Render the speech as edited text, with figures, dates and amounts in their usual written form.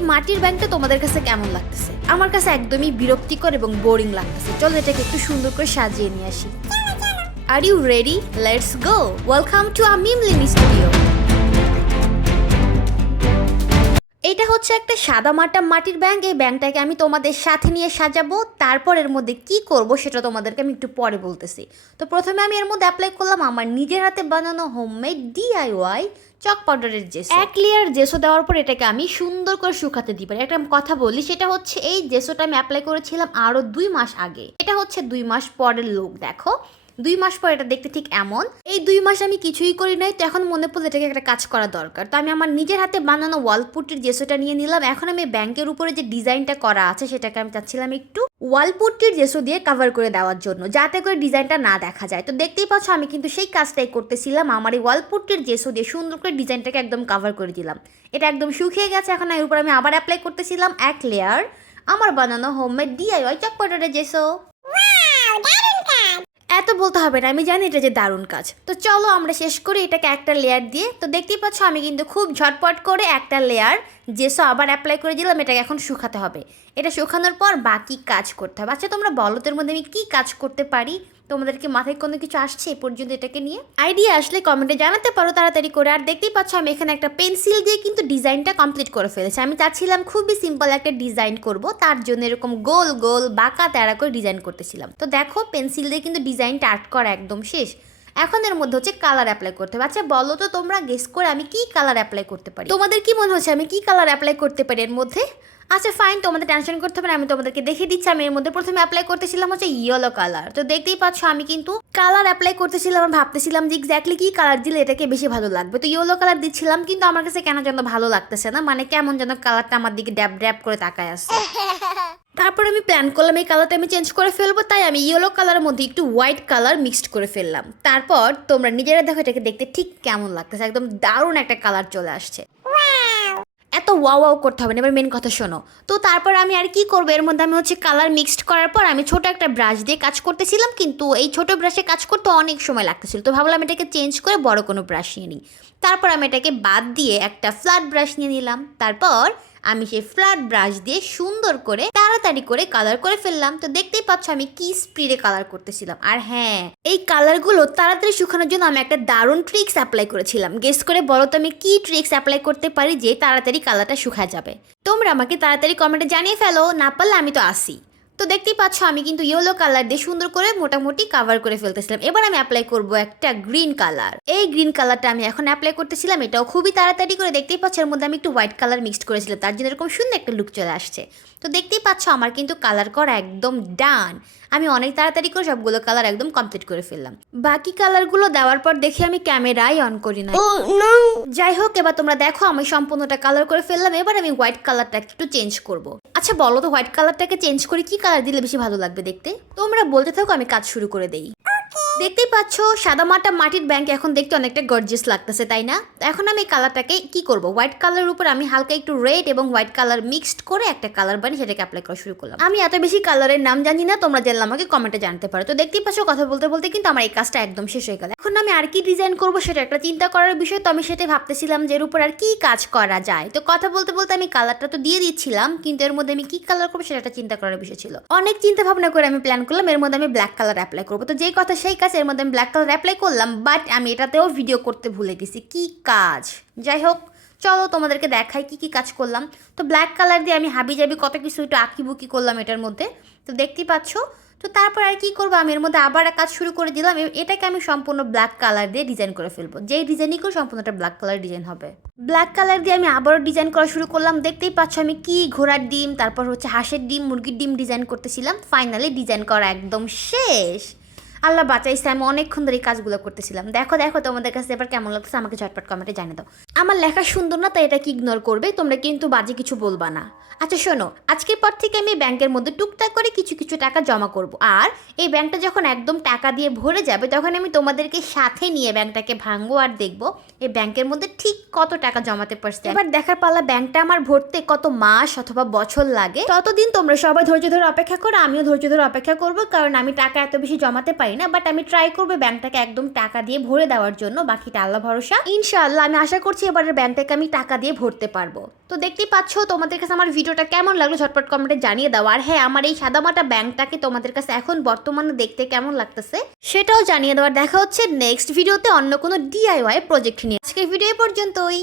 এই মাটির ব্যাংকটা তোমাদের কাছে কেমন লাগতেছে? আমার কাছে একদমই বিরক্তিকর এবং বোরিং লাগতেছে। চলো এটাকে একটু সুন্দর করে সাজিয়ে নিয়ে আসি। Are you ready? Let's go. Welcome to a মিমলিনি studio. এটা হচ্ছে একটা সাদা মাটা মাটির ব্যাংক। এই ব্যাংকটাকে আমি তোমাদের সাথে নিয়ে সাজাবো, তারপর এর মধ্যে কি করব সেটা তোমাদেরকে আমি একটু পরে বলতেছি। তো প্রথমে আমি এর মধ্যে অ্যাপ্লাই করলাম আমার নিজের হাতে বানানো হোমমেড DIY চক পাউডারের জেসো। এক লেয়ার জেসো দেওয়ার পর এটাকে আমি সুন্দর করে শুকাতে দিই। একটা কথা বলি, সেটা হচ্ছে এই জেসোটা আমি অ্যাপ্লাই করেছিলাম আরও 2 মাস আগে। এটা হচ্ছে 2 মাস পরের লুক। দেখো 2 মাস পর এটা দেখতে ঠিক এমন। এই 2 মাস আমি কিছুই করি নাই, তো এখন মনে পড়লো এটাকে একটা কাজ করা দরকার। তো আমি আমার নিজের হাতে বানানো ওয়ালপুট্টির জেসোটা নিয়ে নিলাম। এখন আমি ব্যাংকের উপরে যে ডিজাইনটা করা আছে সেটাকে আমি চাচ্ছিলাম একটু ওয়ালপুট্টির জেসো দিয়ে কভার করে দেওয়ার জন্য, যাতে করে ডিজাইনটা না দেখা যায়। তো দেখতেই পাচ্ছ আমি কিন্তু সেই কাজটাই করতেছিলাম। আমার এই ওয়ালপুট্টির জেসো দিয়ে সুন্দর করে ডিজাইনটাকে একদম কভার করে দিলাম। এটা একদম শুকিয়ে গেছে। এখন এর উপর আমি আবার অ্যাপ্লাই করতেছিলাম এক লেয়ার আমার বানানো হোমমেড DIY চক পাউডারের জেসো। এত বলতে হবে না, আমি জানি এটা যে দারুণ কাজ। তো চলো আমরা শেষ করি এটাকে একটা লেয়ার দিয়ে। তো দেখতেই পাচ্ছ আমি কিন্তু খুব ঝটপট করে একটা লেয়ার জেসো আবার অ্যাপ্লাই করে দিলাম। এটাকে এখন শুকাতে হবে। এটা শুকানোর পর বাকি কাজ করতে হবে। আচ্ছা তোমরা বলো তোর মধ্যে আমি কী কাজ করতে পারি? তোমাদেরকে মাথায় কোনো কিছু আসছে এ পর্যন্ত এটাকে নিয়ে? আইডিয়া আসলে কমেন্টে জানাতে পারো তাড়াতাড়ি করে। আর দেখতেই পাচ্ছ আমি এখানে একটা পেন্সিল দিয়ে কিন্তু ডিজাইনটা কমপ্লিট করে ফেলেছি। আমি চাচ্ছিলাম খুবই সিম্পল একটা ডিজাইন করব, তার জন্য এরকম গোল গোল বাঁকা তেড়া করে ডিজাইন করতেছিলাম। তো দেখো পেন্সিল দিয়ে কিন্তু ডিজাইনটা আর্ট করা একদম শেষ। এখন এর মধ্যে হচ্ছে কালার অ্যাপ্লাই করতে হবে। আচ্ছা বলো তো তোমরা গেস করে আমি কি কালার অ্যাপ্লাই করতে পারি? তোমাদের কি মনে হচ্ছে আমি কি কালার অ্যাপ্লাই করতে পারি এর মধ্যে? আচ্ছা ফাইন, তোমাদের টেনশন করতে হবে না, আমি তোমাদেরকে দেখিয়ে দিচ্ছি। আমি এর মধ্যে প্রথমে অ্যাপ্লাই করতেছিলাম হচ্ছে ইয়েলো কালার। তো দেখতেই পাচ্ছ আমি কিন্তু কালার অ্যাপ্লাই করতেছিলাম আর ভাবতেছিলাম যে এক্স্যাক্টলি কি কালার দিলে এটাকে বেশি ভালো লাগবে। তো ইয়েলো কালার দিচ্ছিলাম, কিন্তু আমার কাছে কেন যেন ভালো লাগতেছে না, মানে কেমন যেন কালারটা আমার দিকে ড্যাব ড্যাব করে তাকায় আসছে। তারপর আমি প্ল্যান করলাম এই কালারটা আমি চেঞ্জ করে ফেলবো, তাই আমি ইয়েলো কালারের মধ্যে একটু হোয়াইট কালার মিক্সড করে ফেললাম। তারপর তোমরা নিজেরা দেখো এটাকে দেখতে ঠিক কেমন লাগতেছে। একদম দারুণ একটা কালার চলে আসছে। এত ওয়াও করতে হবে না, এবার মেন কথা শোনো। তো তারপর আমি আর কি করবো, এর মধ্যে আমি হচ্ছে কালার মিক্সড করার পর আমি ছোট একটা ব্রাশ দিয়ে কাজ করতেছিলাম, কিন্তু এই ছোট ব্রাশে কাজ করতে অনেক সময় লাগতেছিল। তো ভাবলাম এটাকে চেঞ্জ করে বড় কোনো ব্রাশ নিয়ে নিই। তারপর আমি এটাকে বাদ দিয়ে একটা ফ্ল্যাট ব্রাশ নিয়ে নিলাম। তারপর আমি সেই ফ্ল্যাট ব্রাশ দিয়ে সুন্দর করে তাড়াতাড়ি করে কালার করে ফেললাম। তো দেখতেই পাচ্ছ আমি কি স্পিডে কালার করতেছিলাম। আর হ্যাঁ, এই কালারগুলো তাড়াতাড়ি শুকানোর জন্য আমি একটা দারুণ ট্রিক্স অ্যাপ্লাই করেছিলাম। গেস করে বলো তো আমি কি ট্রিক্স অ্যাপ্লাই করতে পারি যে তাড়াতাড়ি কালারটা শুকায় যাবে? তোমরা আমাকে তাড়াতাড়ি কমেন্টে জানিয়ে ফেলো, না পারলে আমি তো আসি। তো দেখতেই পাচ্ছ আমি কিন্তু ইয়েলো কালার দিয়ে সুন্দর করে মোটামুটি কাভার করে ফেলতেছিলাম। এবার আমি অ্যাপ্লাই করব একটা গ্রিন কালার। এই গ্রিন কালারটা আমি এখন অ্যাপ্লাই করতেছিলাম, এটাও খুবই তাড়াতাড়ি করে। দেখতেই পাচ্ছ এর মধ্যে আমি একটু হোয়াইট কালার মিক্সড করেছিলাম, তার জন্য এরকম সুন্দর একটা লুক চলে আসছে। তো দেখতেই পাচ্ছ আমার কিন্তু কালার করা একদম ডান। আমি অনেক তাড়াতাড়ি করে সবগুলো কালার একদম কমপ্লিট করে ফেললাম। বাকি কালারগুলো দেওয়ার পর দেখি আমি ক্যামেরাই অন করি না। যাই হোক, এবার তোমরা দেখো আমি সম্পূর্ণটা কালার করে ফেললাম। এবার আমি হোয়াইট কালারটা একটু চেঞ্জ করব। আচ্ছা বলো তো হোয়াইট কালারটাকে চেঞ্জ করে কি কালার দিলে বেশি ভালো লাগবে দেখতে? তোমরা বলতে থাকো, আমি কাজ শুরু করে দেই। দেখতেই পাচ্ছ সাদা মাটা মাটির ব্যাংক এখন দেখতে অনেকটা গর্জিয়াস লাগতেছে, তাই না? এখন আমি কালারটাকে কি করব, হোয়াইট কালারের উপর আমি হালকা একটু রেড এবং হোয়াইট কালার মিক্সড করে একটা কালার বানিয়ে সেটাকে অ্যাপ্লাই করা শুরু করলাম। আমি এত বেশি কালারের নাম জানি না, তোমরা জানলে আমাকে কমেন্টে জানতে পারো। তো দেখতেই পাচ্ছ কথা বলতে বলতে কিন্তু আমার এই কাজটা একদম শেষ হয়ে গেল। এখন আমি আর কি ডিজাইন করব সেটা একটা চিন্তা করার বিষয়। তো আমি সেটাই ভাবতেছিলাম যে এর উপর আর কি কাজ করা যায়। তো কথা বলতে বলতে আমি কালারটা তো দিয়ে দিচ্ছিলাম, কিন্তু এর মধ্যে আমি কি কালার করবো সেটা একটা চিন্তা করার বিষয় ছিল। অনেক চিন্তা ভাবনা করে আমি প্ল্যান করলাম এর মধ্যে আমি ব্ল্যাক কালার অ্যাপ্লাই করবো। তো যেই কথা সেই কাজ, এর মধ্যে আমি ব্ল্যাক কালার অ্যাপ্লাই করলাম, বাট আমি এটাতেও ভিডিও করতে ভুলে গেছি কি কাজ। যাই হোক চলো তোমাদেরকে দেখাই কি কি কাজ করলাম। তো ব্ল্যাক কালার দিয়ে আমি হাবি জাবি কত কিছু একটু আঁকিবুকি করলাম এটার মধ্যে, তো দেখতেই পাচ্ছ। তো তারপর আর কি করবো, আমি এর মধ্যে আবার কাজ শুরু করে দিলাম। এটাকে আমি সম্পূর্ণ ব্ল্যাক কালার দিয়ে ডিজাইন করে ফেলবো। যেই ডিজাইনই করে সম্পূর্ণটা ব্ল্যাক কালার ডিজাইন হবে। ব্ল্যাক কালার দিয়ে আমি আবারও ডিজাইন করা শুরু করলাম। দেখতেই পাচ্ছ আমি কি ঘোড়ার ডিম, তারপর হচ্ছে হাঁসের ডিম, মুরগির ডিম ডিজাইন করতেছিলাম। ফাইনালি ডিজাইন করা একদম শেষ। আল্লাহ বাঁচাইছে, আমি অনেকক্ষণ ধরে এই কাজগুলো করতেছিলাম। দেখো দেখো তোমাদের কাছে এবার কেমন লাগছে আমাকে ঝটপট কমেন্টে জানিয়ে দাও। আমার লেখা সুন্দর না তাই এটাকে ইগনোর করবে, তোমরা কিন্তু বাজে কিছু বলবা না। আচ্ছা শোনো, আজকের পর থেকে আমি ব্যাংকের মধ্যে টুকটাক করে কিছু কিছু টাকা জমা করব। আর এই ব্যাংকটা যখন একদম টাকা দিয়ে ভরে যাবে তখন আমি তোমাদেরকে সাথে নিয়ে ব্যাংকটাকে ভাঙবো আর দেখবো এই ব্যাংকের মধ্যে ঠিক কত টাকা জমাতে পারছে। এবার দেখার পালা ব্যাংকটা আমার ভরতে কত মাস অথবা বছর লাগে। ততদিন তোমরা সবাই ধৈর্য ধরে অপেক্ষা করো, আমিও ধৈর্য ধরে অপেক্ষা করবো, কারণ আমি টাকা এত বেশি জমাতে পারি পারি না, বাট আমি ট্রাই করবো ব্যাংকটাকে একদম টাকা দিয়ে ভরে দেওয়ার জন্য। বাকিটা আল্লাহ ভরসা, ইনশাআল্লাহ। আমি আশা করছি এবারের ব্যাংকটাকে আমি টাকা দিয়ে ভরতে পারবো। তো দেখতেই পাচ্ছ, তোমাদের কাছে আমার ভিডিওটা কেমন লাগলো ঝটপট কমেন্টে জানিয়ে দাও। আর হ্যাঁ, আমার এই সাদামাটা ব্যাংকটাকে তোমাদের কাছে এখন বর্তমানে দেখতে কেমন লাগতেছে সেটাও জানিয়ে দেওয়ার। দেখা হচ্ছে নেক্সট ভিডিওতে অন্য কোনো DIY প্রজেক্ট নিয়ে। আজকের ভিডিও পর্যন্তই।